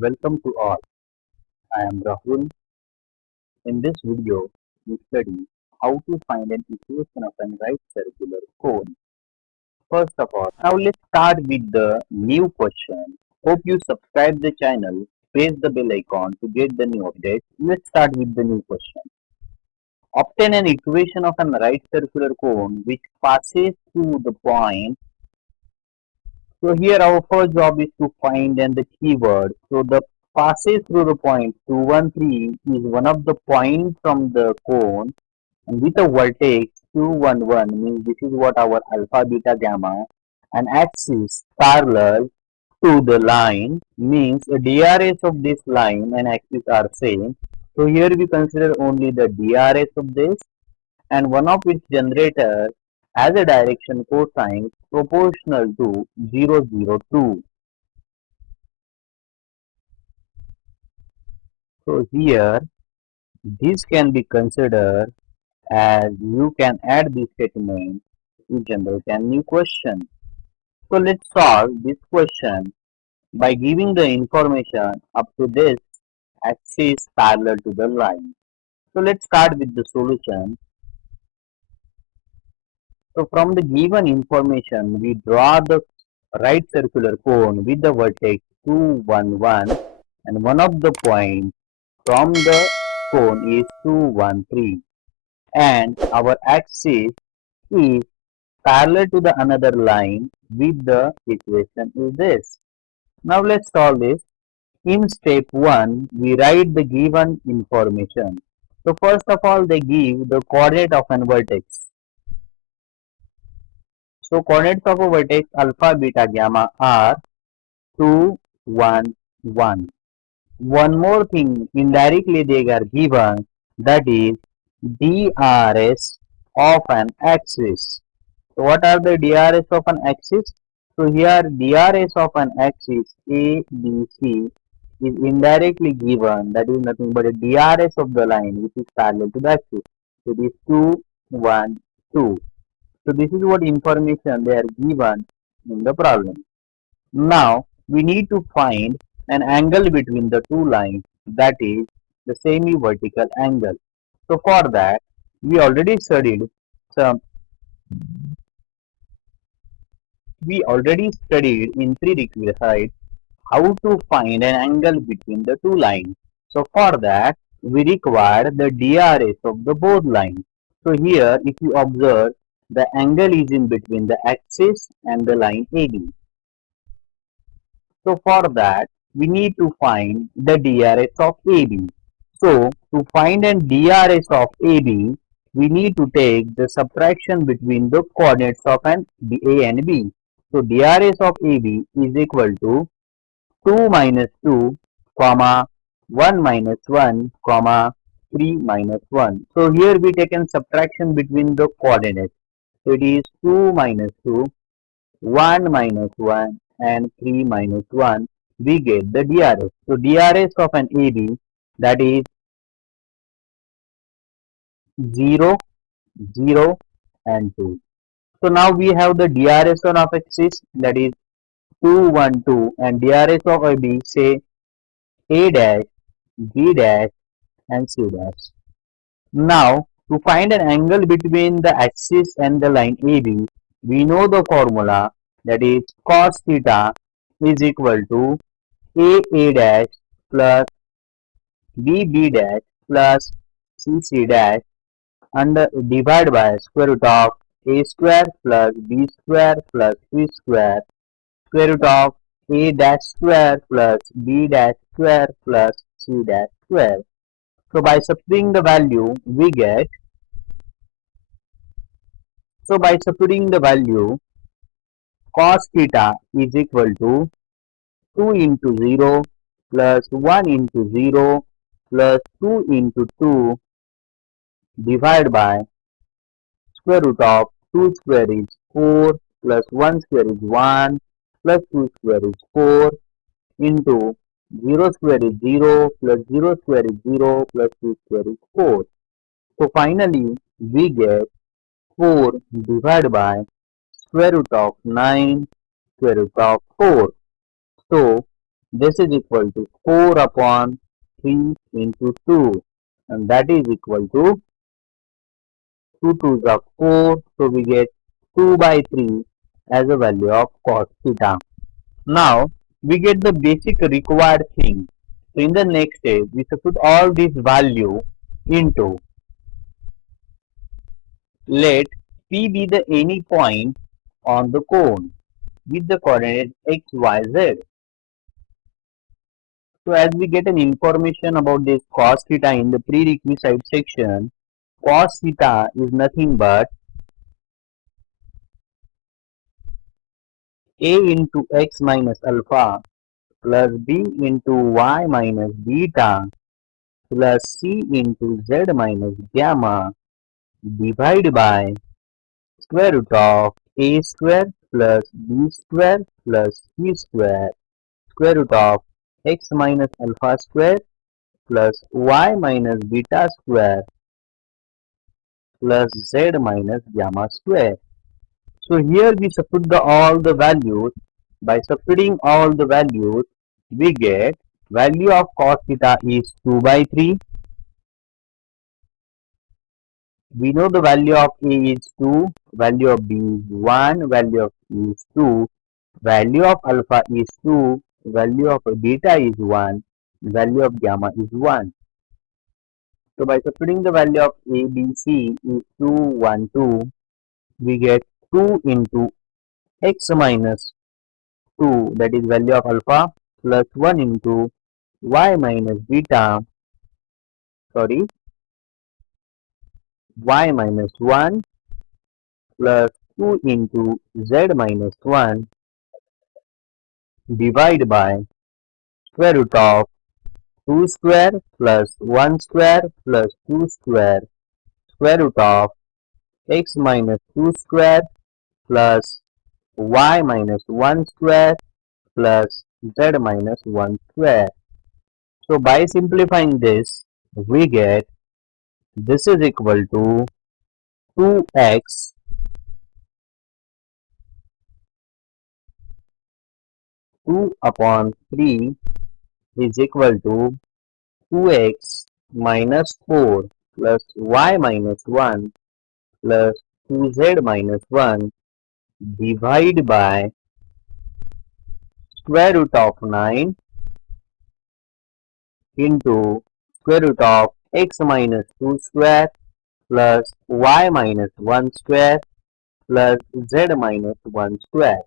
Welcome to all. I am Rahul. In this video, we study how to find an equation of a right circular cone. First of all, now let's start with the new question. Hope you subscribe the channel, press the bell icon to get the new updates. Let's start with the new question. Obtain an equation of a right circular cone which passes through the point. So here our first job is to find and the keyword. So the passes through the point 213 is one of the points from the cone and with a vertex 211 means this is what our alpha, beta, gamma and axis parallel to the line means the DRS of this line and axis are same. So here we consider only the DRS of this and one of its generator has a direction cosine proportional to 002. So here this can be considered as you can add this statement to generate a new question. So let's solve this question by giving the information up to this axis parallel to the line. So let's start with the solution. So from the given information, we draw the right circular cone with the vertex 211 and one of the points from the cone is 213 and our axis is parallel to the another line with the equation is this. Now let's solve this. In step 1, we write the given information. So first of all, they give the coordinate of an vertex. So coordinates of a vertex alpha, beta, gamma are 2, 1, 1. One more thing, indirectly they are given, that is DRS of an axis. So what are the DRS of an axis? So here DRS of an axis ABC is indirectly given, that is nothing but a DRS of the line which is parallel to the axis. So it is 2, 1, 2. So this is what information they are given in the problem. Now we need to find an angle between the two lines, that is the semi-vertical angle. So for that we already studied some in prerequisite how to find an angle between the two lines. So for that we require the DRS of the both lines. So here if you observe the angle is in between the axis and the line AB. So for that we need to find the DRS of AB. So to find an DRS of AB we need to take the subtraction between the coordinates of an A and B. So DRS of AB is equal to 2 minus 2 comma 1 minus 1 comma 3 minus 1. So here we take an subtraction between the coordinates. So it is 2 minus 2, 1 minus 1 and 3 minus 1. We get the DRS. So DRS of an AB, that is 0, 0 and 2. So now we have the DRS on of axis, that is 2, 1, 2 and DRS of AB, say A dash, B dash and C dash. Now to find an angle between the axis and the line AB, we know the formula, that is cos theta is equal to A dash plus B dash plus C dash and divide by square root of A square plus B square plus C square root of A dash square plus B dash square plus C dash square. So by substituting the value we get, cos theta is equal to 2 into 0 plus 1 into 0 plus 2 into 2 divided by square root of 2 square is 4 plus 1 square is 1 plus 2 square is 4 into 0 square is 0 plus 0 square is 0 plus 2 square is 4. So finally we get 4 divided by square root of 9 square root of 4. So This is equal to 4 upon 3 into 2, and that is equal to 2 twos are 4, so we get 2 by 3 as a value of cos theta. Now we get the basic required thing. So in the next step, we should put all these value into, let P be the any point on the cone with the coordinate x, y, z. So as we get an information about this cos theta in the prerequisite section, cos theta is nothing but a into x minus alpha plus b into y minus beta plus c into z minus gamma divided by square root of a square plus b square plus c square, square root of x minus alpha square plus y minus beta square plus z minus gamma square. So here we substitute all the values. By substituting all the values, we get value of cos theta is 2 by 3. We know the value of A is 2, value of B is 1, value of C is 2, value of alpha is 2, value of beta is 1, value of gamma is 1. So by substituting the value of A, B, C is 2, 1, 2, we get 2 into x minus 2, that is value of alpha, plus 1 into y minus beta, sorry, y minus 1 plus 2 into z minus 1 divided by square root of 2 square plus 1 square plus 2 square, square root of x minus 2 square plus y minus 1 square plus z minus 1 square. So by simplifying this, we get this is equal to 2x 2 upon 3 is equal to 2x minus 4 plus y minus 1 plus 2z minus 1 divided by square root of 9 into square root of x minus 2 square plus y minus 1 square plus z minus 1 square.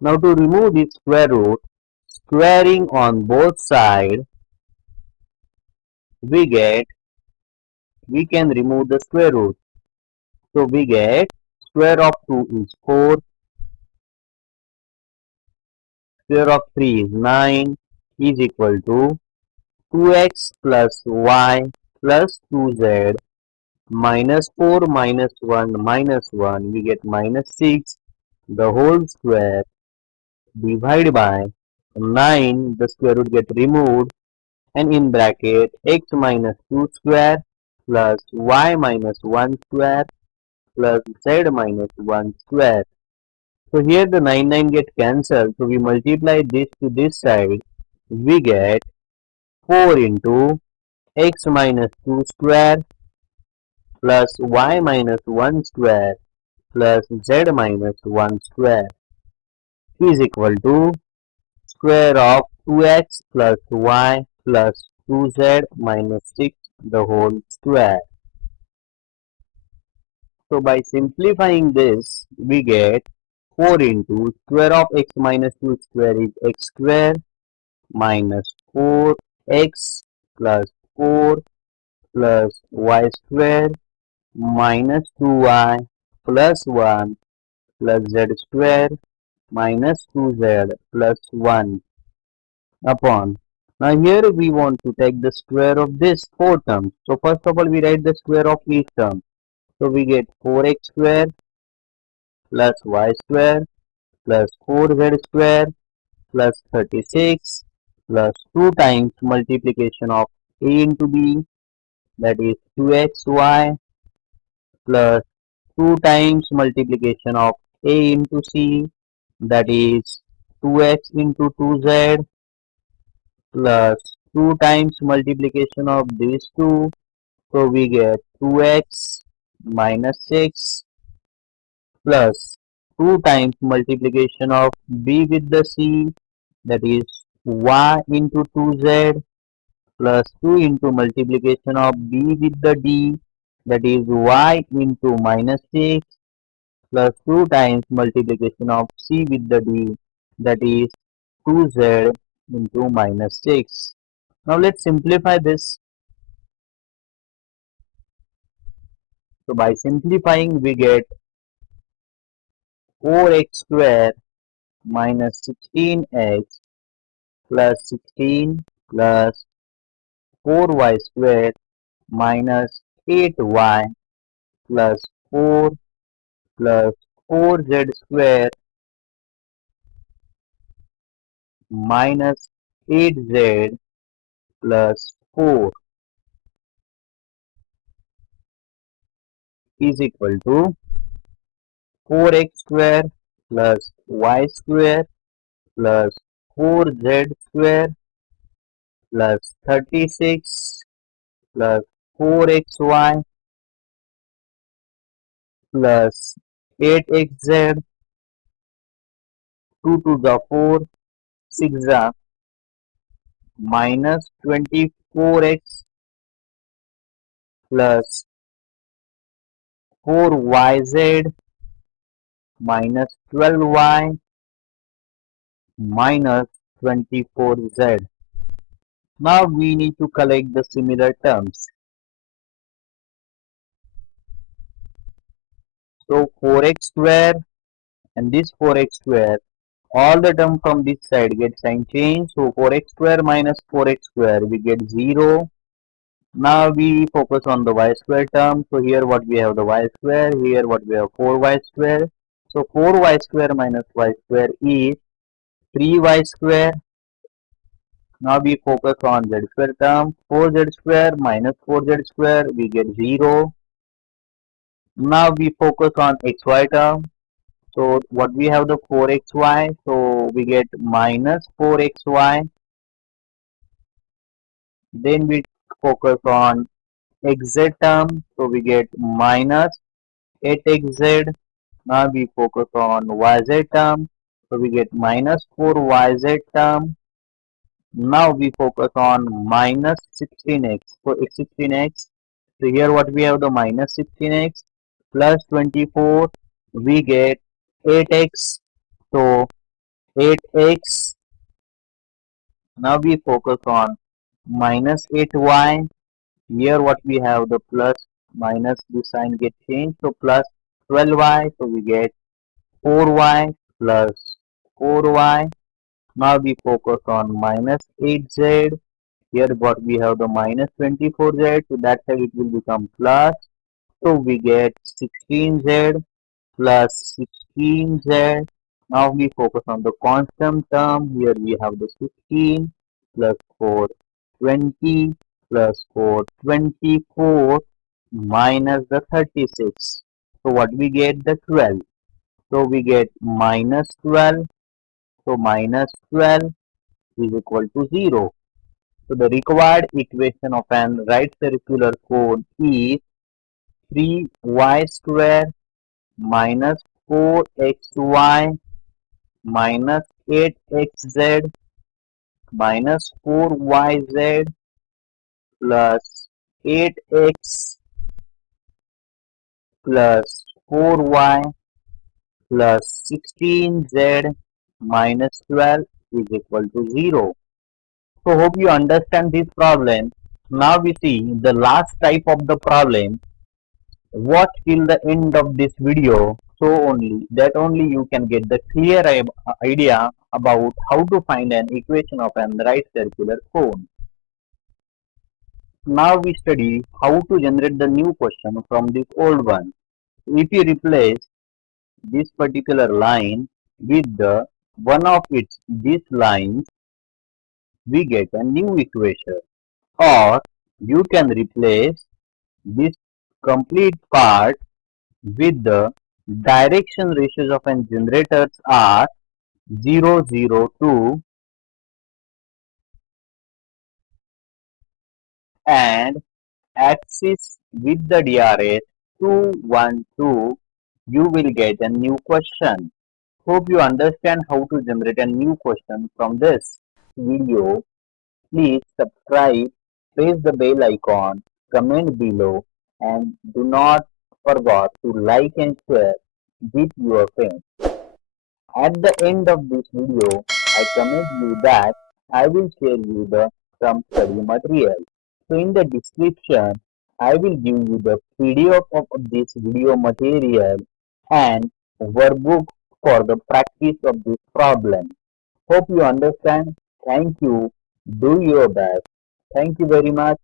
Now to remove this square root, squaring on both sides, we can remove the square root. So we get square of 2 is 4, square of 3 is 9 is equal to 2x plus y plus 2z minus 4 minus 1 minus 1, we get minus 6, the whole square divided by 9, the square root get removed, and in bracket x minus 2 square plus y minus 1 square plus z minus 1 square. So here the 9 get cancelled, so we multiply this to this side, we get 4 into x minus 2 square plus y minus 1 square plus z minus 1 square is equal to square of 2x plus y plus 2z minus 6 the whole square. So by simplifying this, we get 4 into square of x minus 2 square is x square minus 4x plus 4 plus y square minus 2y plus 1 plus z square minus 2z plus 1 upon. Now here we want to take the square of this 4 terms. So first of all we write the square of each term. So we get 4x square plus y square plus 4z square plus 36 plus 2 times multiplication of a into b, that is 2xy plus 2 times multiplication of a into c, that is 2x into 2z plus 2 times multiplication of these two. So we get 2x minus 6 plus 2 times multiplication of b with the c, that is y into 2z, plus 2 into multiplication of b with the d, that is y into minus 6, plus 2 times multiplication of c with the d, that is 2z into minus 6. Now let's simplify this. So by simplifying we get 4x square minus 16x plus 16 plus 4y square minus 8y plus 4 plus 4z square minus 8z plus 4 is equal to 4x square plus y square plus 4z square plus 36 plus 4xy plus 8xz, 2 to the 4, 6 the minus 24x plus 4yz minus 12y minus 24z. Now we need to collect the similar terms. So 4x square and this 4x square, all the term from this side get sign change. So 4x square minus 4x square, we get 0. Now we focus on the y square term. So here what we have the y square, here what we have 4y square. So 4y square minus y square is 3y square. Now we focus on z square term. 4z square minus 4z square, we get 0. Now we focus on xy term. So what we have the 4xy, so we get minus 4xy. Then we focus on xz term, so we get minus 8xz. Now we focus on yz term, so we get minus 4yz term. Now we focus on minus 16x. So it's 16x. So here what we have the minus 16x plus 24. We get 8x. So 8x. Now we focus on minus 8y. Here what we have the plus minus, the sign get changed. So plus 12y. So we get 4y plus 4y. Now we focus on minus 8z. Here what we have the minus 24z. So that side it will become plus. So we get 16z plus 16z. Now we focus on the constant term. Here we have the 16 plus 4 20 plus 4 24 minus the 36. So what we get the 12. So we get minus 12. So minus 12 is equal to 0. So the required equation of an right circular cone is 3y square minus 4xy minus 8xz minus 4yz plus 8x plus 4y plus 16z minus 12 is equal to 0. So hope you understand this problem. Now we see the last type of the problem. Watch till the end of this video, so only that only you can get the clear idea about how to find an equation of an right circular cone. Now we study how to generate the new question from this old one. If you replace this particular line with the one of its these lines, we get a new equation. Or you can replace this complete part with the direction ratios of an generators are 0, 0, 2, and axis with the DRS 212, you will get a new question. Hope you understand how to generate a new question from this video. Please subscribe, press the bell icon, comment below, and do not forget to like and share with your friends. At the end of this video, I commit you that I will share you the some study material. So in the description, I will give you the PDF of this video material and workbook for the practice of this problem. Hope you understand. Thank you. Do your best. Thank you very much.